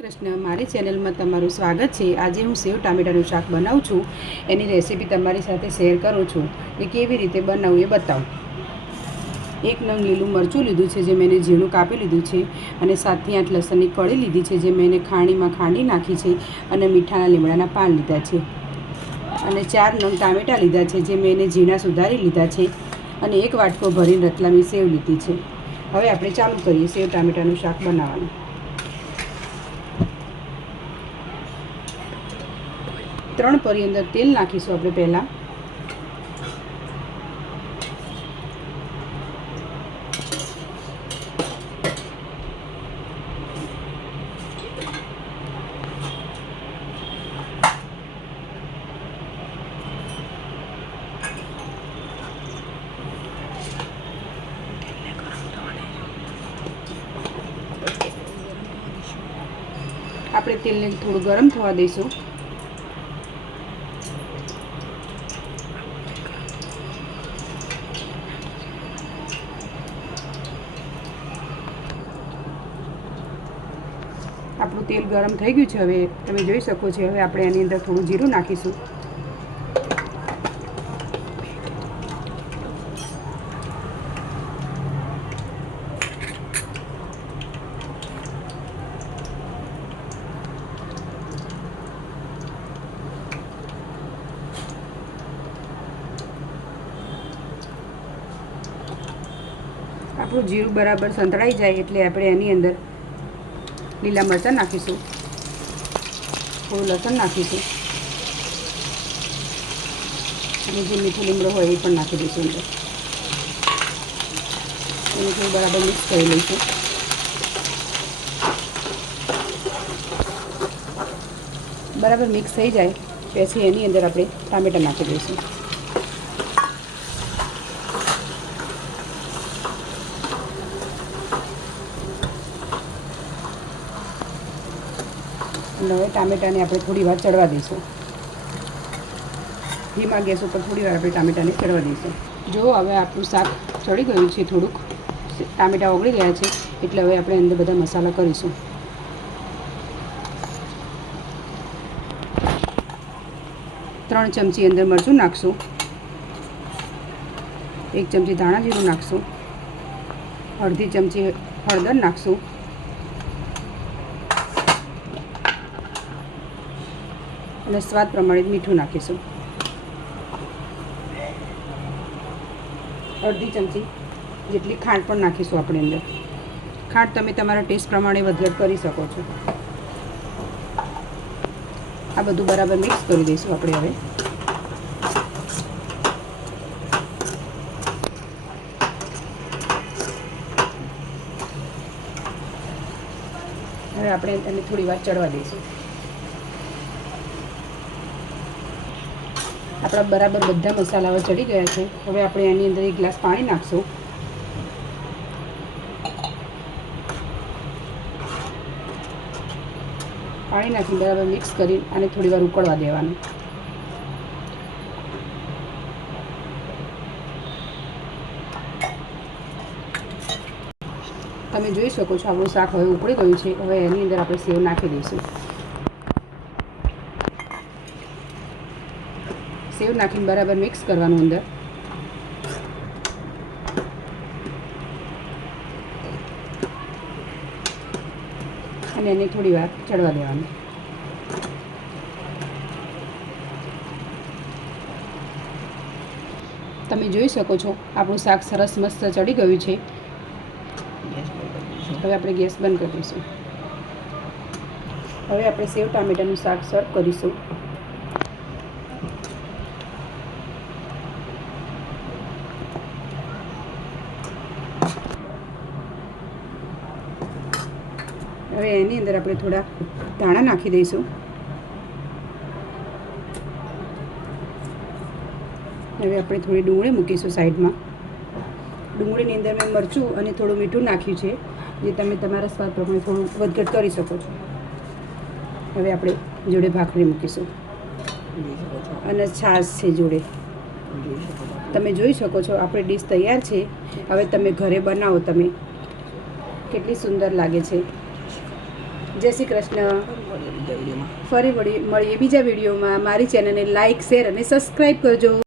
કૃષ્ણ, મારી ચેનલમાં તમારું સ્વાગત છે। આજે હું સેવ ટામેટાનું શાક બનાવું છું। એની રેસીપી તમારી સાથે શેર કરું છું। એ કેવી રીતે બનાવું એ બતાવું। એક નંગ લીલું મરચું લીધું છે, જે મેં ઝીણું કાપી લીધું છે, અને 7 થી 8 લસણની કળી લીધી છે, જે મેં ખાણીમાં ખાંડી નાખી છે, અને મીઠાના લીમડાના પાન લીધા છે, અને 4 નંગ ટામેટાં લીધા છે, જે મેં ઝીણા સુધારી લીધા છે, અને 1 વાટકો ભરીને રતલામી સેવ લીધી છે। હવે આપણે ચાલુ કરીએ સેવ ટામેટાનું શાક બનાવવાનું। 3 પરી અંદર તેલ નાખીશું આપણે પહેલાં। આપણે તેલને થોડું ગરમ થવા દઈશું। આપણું તેલ ગરમ થઈ ગયું છે। હવે તમે જોઈ શકો છો। હવે આપણે એની અંદર થોડું જીરું નાખીશું। આપણું જીરું બરાબર સંતળાઈ જાય એટલે આપણે એની અંદર લીલા મરચાં નાખીશું, થોડું લસણ નાખીશું, અને જે મીઠો લીમડો હોય એ પણ નાખી દઈશું અંદર। એને થોડું બરાબર મિક્સ કરી લઈશું। બરાબર મિક્સ થઈ જાય પછી એની અંદર આપણે ટામેટાં નાખી દઈશું। હવે ટામેટાને આપણે થોડી વાર ચડવા દઈશું। ધીમા ગેસ ઉપર થોડી વાર આપણે ટામેટાને ચડવા દઈશું। જો હવે આપણું શાક ચડી ગયું છે, થોડુંક ટામેટાં ઓગળી ગયા છે, એટલે હવે આપણે અંદર બધા મસાલા કરીશું। ત્રણ ચમચી અંદર મરચું નાખશું, 1 ચમચી ધાણા જીરું નાખશું, અડધી ચમચી હળદર નાખશું, અને સ્વાદ પ્રમાણે મીઠું નાખીશું। અડધી ચમચી જેટલી ખાંડ પણ નાખીશું આપણે અંદર। ખાંડ તમે તમારા ટેસ્ટ પ્રમાણે વધઘટ કરી શકો છો। આ બધું બરાબર મિક્સ કરી દઈશું આપણે હવે। હવે આપણે એને થોડી વાર ચડવા દઈશું। આપણા બરાબર બધા મસાલાઓ ચડી ગયા છે। હવે આપણે એની અંદર 1 ગ્લાસ પાણી નાખશું। પાણી નાખી બરાબર મિક્સ કરી અને થોડી વાર ઉકળવા દેવાનું। તમે જોઈ શકો છો આપણું શાક હવે ઉકળી ગયું છે। હવે એની અંદર આપણે સેવ નાખી દઈશું। સેવ નાખીને બરાબર મિક્સ કરવાનું અંદર। અને એને થોડી વાર ચડવા દેવાનું। તમે જોઈ શકો છો આપણું શાક સરસ મસ્ત ચડી ગયું છે। હવે આપણે ગેસ બંધ કરી દઈશું। હવે આપણે સેવ ટામેટાનું શાક સર્વ કરીશું। હવે એની અંદર આપણે થોડા ધાણા નાખી દઈશું। હવે આપણે થોડી ડુંગળી મૂકીશું સાઈડમાં। ડુંગળીની અંદર મેં મરચું અને થોડું મીઠું નાખ્યું છે, જે તમે તમારા સ્વાદ પ્રમાણે થોડું વધઘટ કરી શકો છો। હવે આપણે જોડે ભાખરી મૂકીશું, અને છાશ છે જોડે। તમે જોઈ શકો છો આપણી ડીશ તૈયાર છે। હવે તમે ઘરે બનાવો, તમે કેટલી સુંદર લાગે છે। જય શ્રી કૃષ્ણ. ફરી મળીએ બીજા વિડીયોમાં. મારી ચેનલને લાઇક, શેર અને સબસ્ક્રાઈબ કરજો.